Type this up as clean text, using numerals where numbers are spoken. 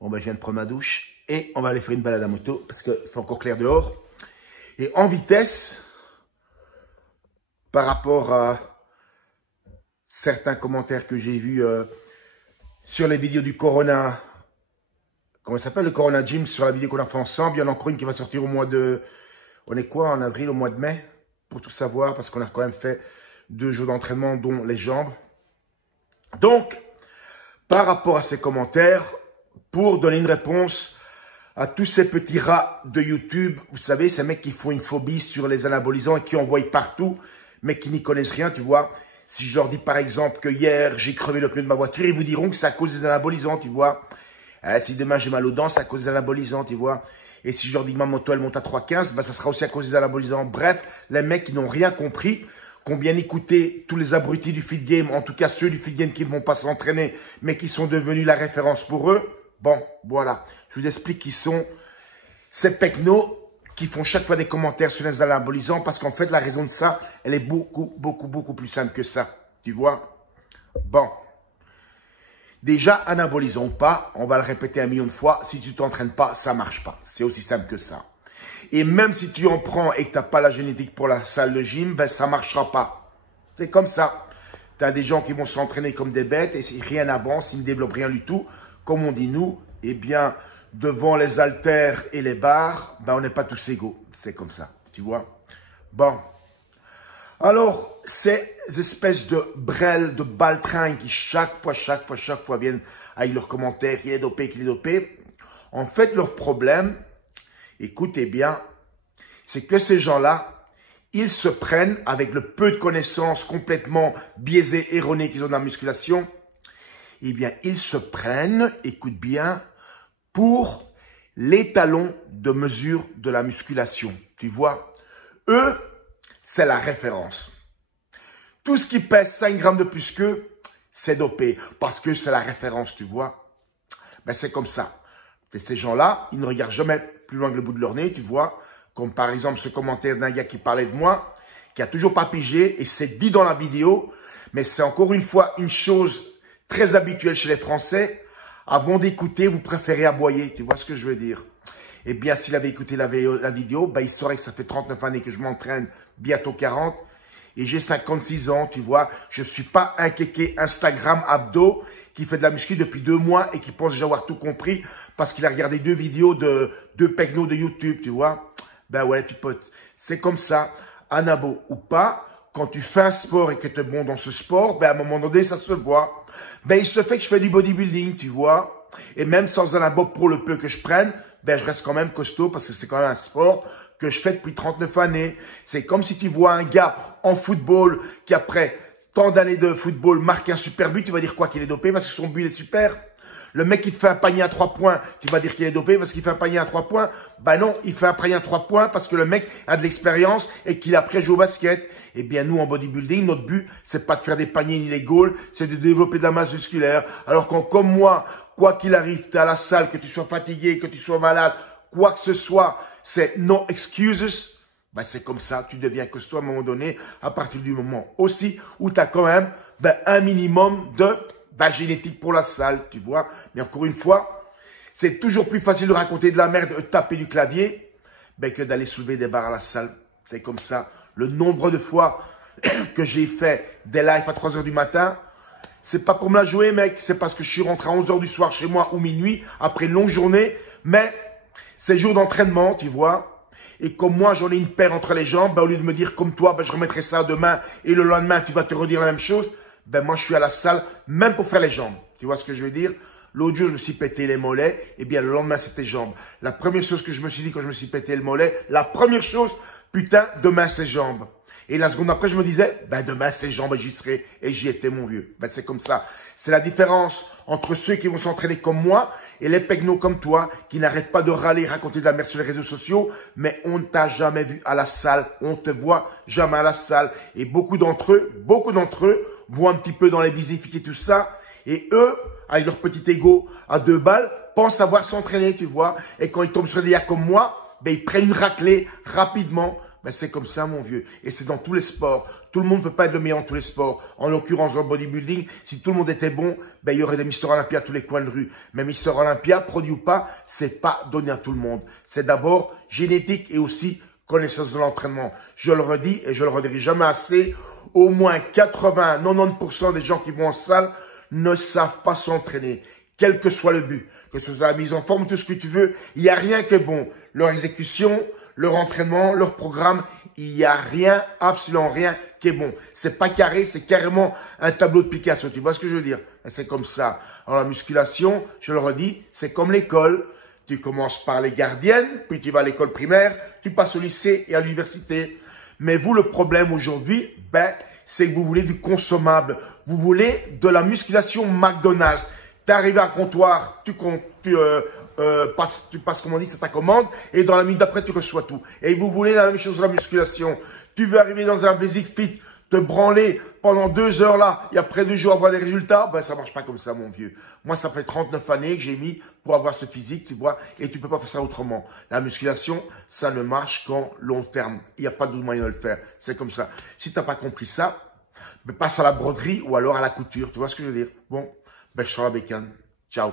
Bon, ben, je viens de prendre ma douche et on va aller faire une balade à moto parce qu'il fait encore clair dehors. Et en vitesse, par rapport à certains commentaires que j'ai vus sur les vidéos du Corona, comment ça s'appelle, le Corona Gym, sur la vidéo qu'on a fait ensemble. Il y en a encore une qui va sortir au mois de... On est quoi, en avril, au mois de mai, pour tout savoir, parce qu'on a quand même fait 2 jours d'entraînement, dont les jambes. Donc, par rapport à ces commentaires, pour donner une réponse à tous ces petits rats de YouTube, vous savez, ces mecs qui font une phobie sur les anabolisants et qui envoient partout, mais qui n'y connaissent rien, tu vois. Si je leur dis par exemple que hier, j'ai crevé le pneu de ma voiture, ils vous diront que c'est à cause des anabolisants, tu vois. Si demain j'ai mal aux dents, c'est à cause des anabolisants, tu vois. Et si je leur dis que ma moto, elle monte à 3,15, ben, ça sera aussi à cause des anabolisants. Bref, les mecs qui n'ont rien compris, qui ont bien écouté tous les abrutis du feed game, en tout cas ceux du feed game qui ne vont pas s'entraîner, mais qui sont devenus la référence pour eux. Bon, voilà. Je vous explique qui sont ces pecnos qui font chaque fois des commentaires sur les anabolisants, parce qu'en fait, la raison de ça, elle est beaucoup plus simple que ça. Tu vois? Bon. Déjà, anabolisons pas, on va le répéter 1 million de fois, si tu t'entraînes pas, ça marche pas. C'est aussi simple que ça. Et même si tu en prends et que tu n'as pas la génétique pour la salle de gym, ben ça marchera pas. C'est comme ça. Tu as des gens qui vont s'entraîner comme des bêtes et si rien n'avance, ils ne développent rien du tout. Comme on dit nous, eh bien, devant les haltères et les barres, ben on n'est pas tous égaux. C'est comme ça, tu vois. Bon. Alors, ces espèces de brels, de baltringues qui chaque fois viennent avec leurs commentaires, qu'il est dopé, qu'il est dopé. En fait, leur problème, écoutez bien, c'est que ces gens-là, ils se prennent, avec le peu de connaissances complètement biaisées, erronées qu'ils ont dans la musculation, eh bien, ils se prennent, écoute bien, pour l'étalon de mesure de la musculation. Tu vois, eux, c'est la référence. Tout ce qui pèse 5 grammes de plus qu'eux, c'est dopé. Parce que c'est la référence, tu vois. Ben, c'est comme ça. Et ces gens-là, ils ne regardent jamais plus loin que le bout de leur nez, tu vois. Comme par exemple ce commentaire d'un gars qui parlait de moi, qui a toujours pas pigé, et c'est dit dans la vidéo, mais c'est encore une fois une chose très habituelle chez les Français. Avant d'écouter, vous préférez aboyer, tu vois ce que je veux dire. Eh bien, s'il avait écouté la vidéo, ben, il saurait que ça fait 39 années que je m'entraîne, bientôt 40. Et j'ai 56 ans, tu vois. Je suis pas un kéké Instagram abdo qui fait de la muscu depuis 2 mois et qui pense déjà avoir tout compris parce qu'il a regardé 2 vidéos de 2 pecnos de YouTube, tu vois. Ben ouais, petit pote, c'est comme ça. Anabo ou pas, quand tu fais un sport et que tu es bon dans ce sport, ben à un moment donné, ça se voit. Ben il se fait que je fais du bodybuilding, tu vois. Et même sans anabo pour le peu que je prenne, ben je reste quand même costaud parce que c'est quand même un sport que je fais depuis 39 années. C'est comme si tu vois un gars en football qui après tant d'années de football marque un super but, tu vas dire quoi, qu'il est dopé parce que son but est super. Le mec qui te fait un panier à 3 points, tu vas dire qu'il est dopé parce qu'il fait un panier à 3 points. Ben non, il fait un panier à 3 points parce que le mec a de l'expérience et qu'il a après joué au basket. Eh bien, nous, en bodybuilding, notre but, c'est pas de faire des paniers ni des goals, c'est de développer de la masse musculaire. Alors quand, comme moi, quoi qu'il arrive, tu es à la salle, que tu sois fatigué, que tu sois malade, quoi que ce soit, c'est no excuses. Ben, c'est comme ça, tu deviens costaud à un moment donné, à partir du moment aussi où tu as quand même un minimum de génétique pour la salle, tu vois. Mais encore une fois, c'est toujours plus facile de raconter de la merde, de taper du clavier, que d'aller soulever des barres à la salle. C'est comme ça. Le nombre de fois que j'ai fait des lives à 3 h du matin, c'est pas pour me la jouer, mec. C'est parce que je suis rentré à 11 h du soir chez moi ou minuit, après une longue journée. Mais c'est jour d'entraînement, tu vois. Et comme moi, j'en ai une paire entre les jambes, au lieu de me dire comme toi, je remettrai ça demain et le lendemain, tu vas te redire la même chose. Moi, je suis à la salle, même pour faire les jambes. Tu vois ce que je veux dire? L'autre jour, je me suis pété les mollets. Eh bien, le lendemain, c'était jambes. La première chose que je me suis dit quand je me suis pété le mollet, la première chose, putain, demain, c'est jambes. Et la seconde après, je me disais, demain, c'est jambes et j'y serai. Et j'y étais, mon vieux. C'est comme ça. C'est la différence entre ceux qui vont s'entraîner comme moi et les pecnos comme toi qui n'arrêtent pas de râler, raconter de la merde sur les réseaux sociaux, mais on ne t'a jamais vu à la salle. On te voit jamais à la salle. Et beaucoup d'entre eux vont un petit peu dans les visifiques et tout ça. Et eux, avec leur petit ego à 2 balles, pensent savoir s'entraîner, tu vois. Et quand ils tombent sur des gars comme moi, ils prennent une raclée rapidement. C'est comme ça, mon vieux. Et c'est dans tous les sports. Tout le monde ne peut pas être le meilleur dans tous les sports. En l'occurrence, dans le bodybuilding, si tout le monde était bon, ben, il y aurait des Mister Olympia à tous les coins de rue. Mais Mister Olympia, produit ou pas, c'est pas donné à tout le monde. C'est d'abord génétique et aussi connaissance de l'entraînement. Je le redis et je le redirai jamais assez. Au moins 80-90% des gens qui vont en salle ne savent pas s'entraîner. Quel que soit le but, que ce soit la mise en forme, tout ce que tu veux, il n'y a rien qui est bon. Leur exécution, leur entraînement, leur programme, il n'y a rien, absolument rien qui est bon. C'est pas carré, c'est carrément un tableau de Picasso. Tu vois ce que je veux dire? C'est comme ça. Alors la musculation, je le redis, c'est comme l'école. Tu commences par les gardiennes, puis tu vas à l'école primaire, tu passes au lycée et à l'université. Mais vous, le problème aujourd'hui, ben, c'est que vous voulez du consommable. Vous voulez de la musculation McDonald's. T'es arrivé à un comptoir, tu passes, comme on dit, c'est ta commande, et dans la minute d'après, tu reçois tout. Et vous voulez la même chose de la musculation. Tu veux arriver dans un Basic Fit, te branler pendant 2 heures là, et après 2 jours avoir des résultats, ben ça marche pas comme ça, mon vieux. Moi, ça fait 39 années que j'ai mis pour avoir ce physique, tu vois, et tu peux pas faire ça autrement. La musculation, ça ne marche qu'en long terme. Il n'y a pas d'autre moyen de le faire. C'est comme ça. Si t'as pas compris ça, ben passe à la broderie ou alors à la couture. Tu vois ce que je veux dire? Bon, ben je sors la bécane. Ciao.